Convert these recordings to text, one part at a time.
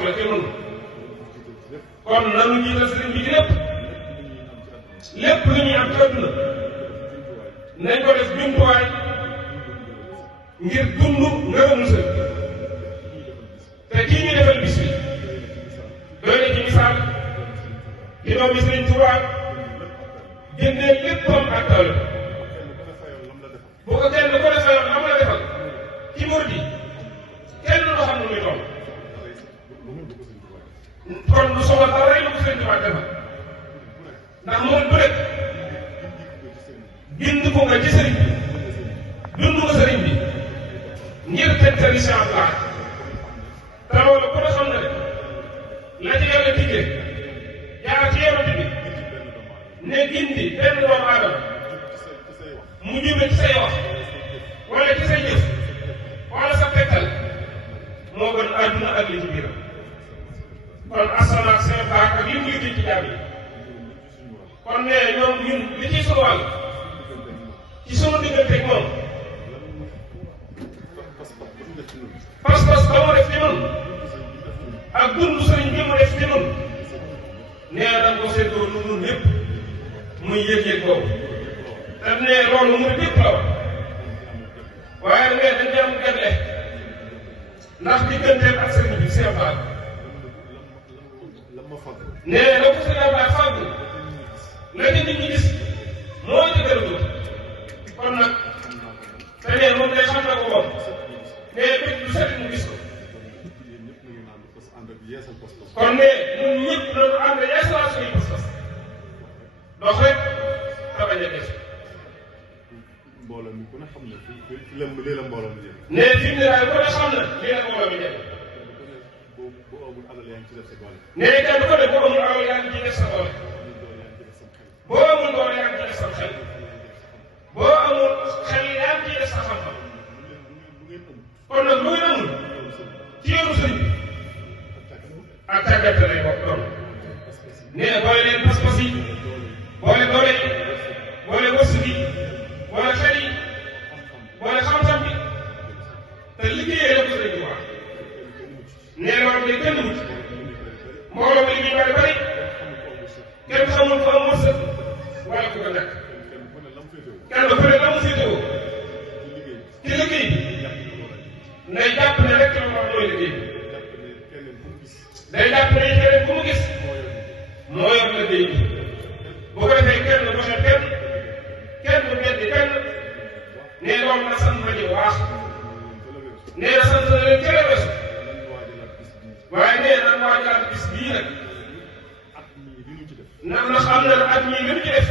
soxla ci noonu kon nanu jiital sëriñ bi ci lépp lu ñuy am ci àdduna nañ ko def jumtuwaay ngir dund ngërëmu sëriñ te kii ñu defal bis bi doy na ci misaal di doomi Sëriñ Tuubaa génnee léppam ak tawle bu ko kenn ko defayoon am la defal ci murid yi kenn du xam nu muy toll kon du soxla dara rek lu ko Sëriñ Tuubaa defal ndax murid bu rek bind ko nga ci sëriñ bi dund ko sëriñ bi ngir tegtali Cheikh Abdoulaye te loolu ku ne xam na ne la ci yàlla digle jaar ci yonent bi ne gindi benn doomu aadama mu jube ci say wax wala ci say jëf wala sa tegtal moo gën àdduna ak li ci biiram kon asama ak seen baax ak li mu liggéey ci jaam yi kon ne ñoom ñun li ciy sunu wàll ci sunu digganteeg moom pas-pas ba mu def ci noonu ak dundu sëriñ bi mu def ci noonu nee na ko seetoo nu nun lépp muy yëg-yëg boobu te ne loolu muy lépp la waaye nee dañ ci am gerle ndax digganteem ak sëriñ bi Sëriñ Fall nee la ko Sëriñ Fall fàggu la ci nit ñi gis moo ci gën a tuuti kon nag te nee moom day xam na ko moom nee bët lu set mu gis ko kon ne ñun ñëpp nañu ànd yeesalaat suñuy pas-pas dox rek te bañ a des. mbooloo mi ku ne xam ne lii la mbooloo mi jëm. ne fi mu ne daal ku ne xam na lii la mbooloo mi jëm. boo amul alal yaa ngi ci def sa doole. ne kenn ku ne boo amul alal yaa ngi ci def sa doole. boo amul doole yaa ngi ci def sa xel. boo amul xel yaa ngi ciy def sa xam-xam. kon nag lu ngeen amul ci yoonu sëriñ bi ak tàggat lay bokk doon nee na boole leen pas-pas yi boole doole yi boole wërsëg yi boole xel yi boole xam-xam bi te liggéeyee la ko sëriñ bi wax nee na loolu day kenn wut mbooloo mi liggéey bari bari kenn xamul ko am wërsëg wala ku ko nekk kenn ku ne la mu féetewoo ci liggéey bi nay jàpp ne rek la wax mooy liggéey bi day jàpp ne keneen ku mu gis moo yor liggéey bi bu ko defee kenn du doxee kenn du beddi kenn nee loolu na sant ma ji waax nee na sant na leen jële weesu waaye nee na waajalaat bis bii nag na xam na at mii li mu ci def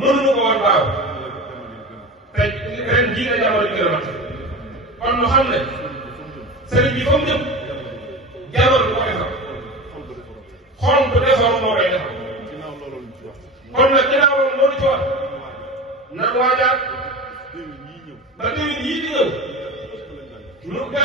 mënuñu ko woon waaw te ren jii la jamono ji gën a mat kon ñu xam ne sëriñ bi fa mu jëm jamono du ko defar xol bu defar moo koy defar kon nag ginnaaw loolu moo di ci war nan waajaat ba déwén yii di ñëw